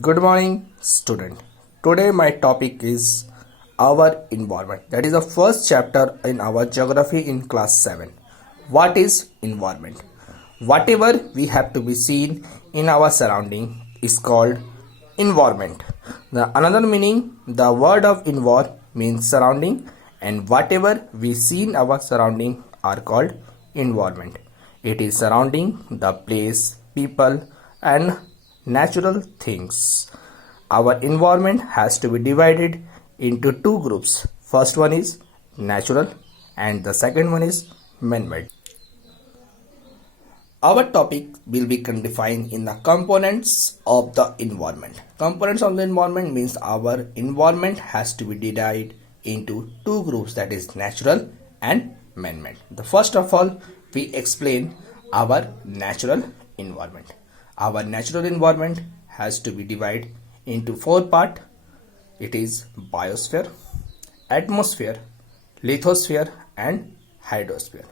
Good morning, student. Today my topic is our environment. That is the first chapter in our geography in class 7. What is environment? Whatever we have to be seen in our surrounding is called environment. The another meaning, the word of envir means surrounding, and whatever we see in our surrounding are called environment. It is surrounding the place, people and natural things. Our environment has to be divided into two groups. First one is natural and the second one is man-made. Our topic will be defined in the components of the environment. Components of the environment means our environment has to be divided into two groups, that is natural and man-made. The first of all, we explain our natural environment. Our natural environment has to be divided into four parts. It is biosphere, atmosphere, lithosphere and hydrosphere.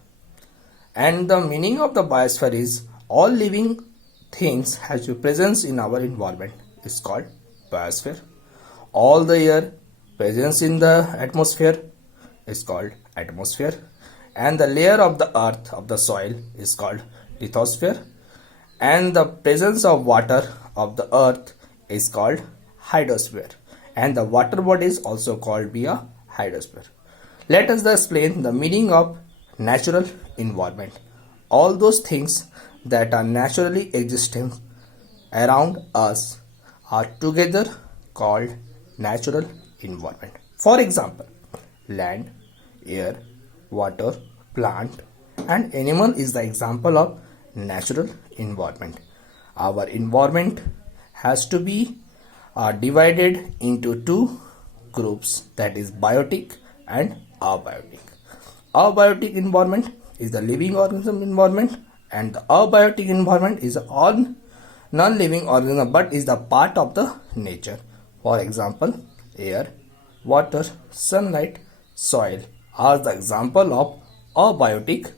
And the meaning of the biosphere is all living things has a presence in our environment is called biosphere. All the air presence in the atmosphere is called atmosphere, and the layer of the earth of the soil is called lithosphere, and the presence of water of the earth is called hydrosphere, and the water body is also called via hydrosphere. Let us explain the meaning of natural environment. All those things that are naturally existing around us are together called natural environment. For example, land, air, water, plant and animal is the example of natural environment. Our environment has to be divided into two groups, that is biotic and abiotic. Abiotic environment is the living organism environment, and the abiotic environment is all non-living organism but is the part of the nature. For example, air, water, sunlight, soil are the example of abiotic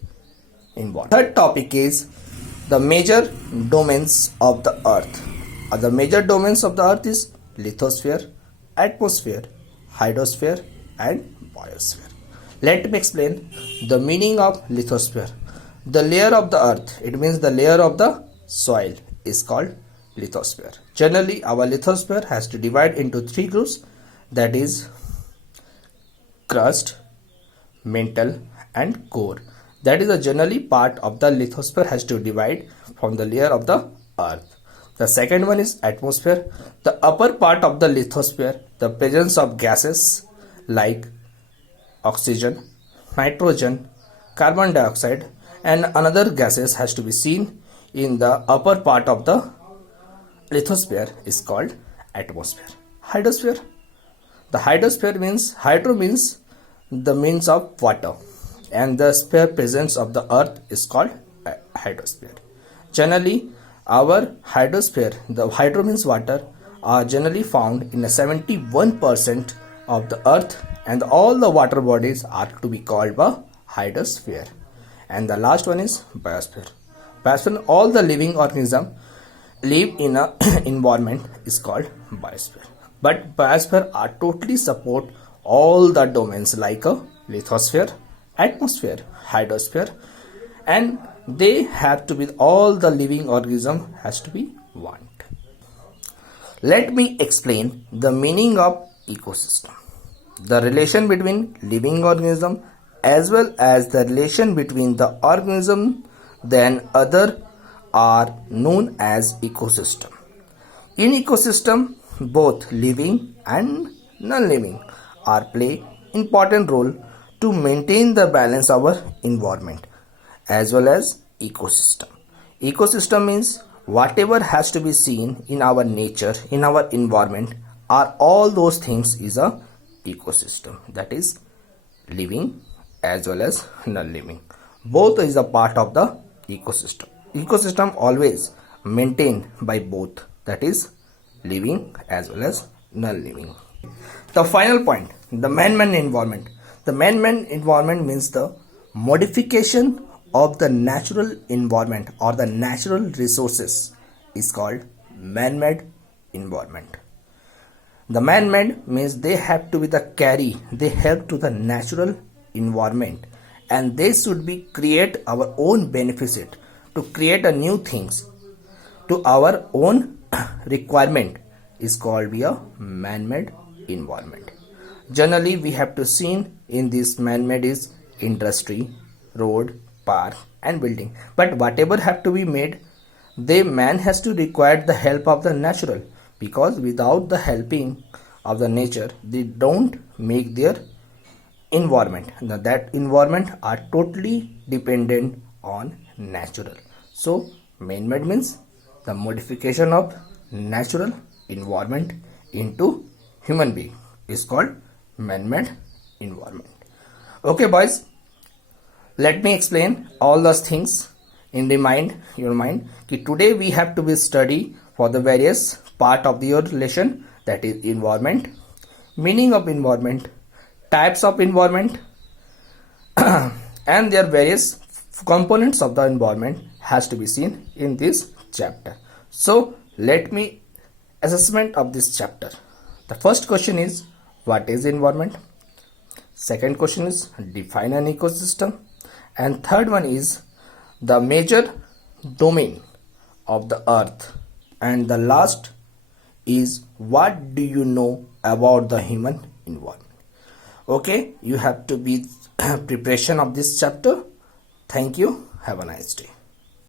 environment. Third topic is the major domains of the earth. The major domains of the earth is lithosphere, atmosphere, hydrosphere and biosphere. Let me explain the meaning of lithosphere. The layer of the earth, it means the layer of the soil, is called lithosphere. Generally, our lithosphere has to divide into three groups, that is crust, mantle and core. That is a generally part of the lithosphere has to divide from the layer of the earth. The second one is atmosphere. The upper part of the lithosphere, the presence of gases like oxygen, nitrogen, carbon dioxide and another gases has to be seen in the upper part of the lithosphere is called atmosphere. Hydrosphere. The hydrosphere means, hydro means the means of water, and the sphere presence of the earth is called hydrosphere. Generally, our hydrosphere, the hydro means water, are generally found in a 71% of the earth, and all the water bodies are to be called by hydrosphere. And the last one is biosphere. Biosphere, all the living organisms live in a environment is called biosphere. But biosphere are totally support all the domains like a lithosphere, atmosphere, hydrosphere, and they have to be all the living organism has to be one. Let me explain the meaning of ecosystem. The relation between living organism as well as the relation between the organism then other are known as ecosystem. In ecosystem, both living and non-living are play important role to maintain the balance of our environment as well as ecosystem. Ecosystem means whatever has to be seen in our nature, in our environment, are all those things is a ecosystem, that is living as well as non-living. Both is a part of the ecosystem. Ecosystem always maintained by both, that is living as well as non-living. The final point, the man-made environment. The man-made environment means the modification of the natural environment or the natural resources is called man-made environment. The man-made means they have to be the carry, they help to the natural environment, and they should be create our own benefit to create a new things to our own requirement is called be a man-made environment. Generally we have to seen in this man-made is industry, road, park and building, but whatever have to be made, they man has to require the help of the natural, because without the helping of the nature they don't make their environment. Now that environment are totally dependent on natural. So man-made means the modification of natural environment into human being is called man-made environment. Okay boys, let me explain all those things in the your mind. Today we have to be study for the various part of your lesson, that is environment, meaning of environment, types of environment and their various components of the environment has to be seen in this chapter. So let me assessment of this chapter. The first question is what is environment? Second question is define an ecosystem, and third one is the major domain of the earth, and the last is what do you know about the human environment. Okay, you have to be preparation of this chapter. Thank you. Have a nice day.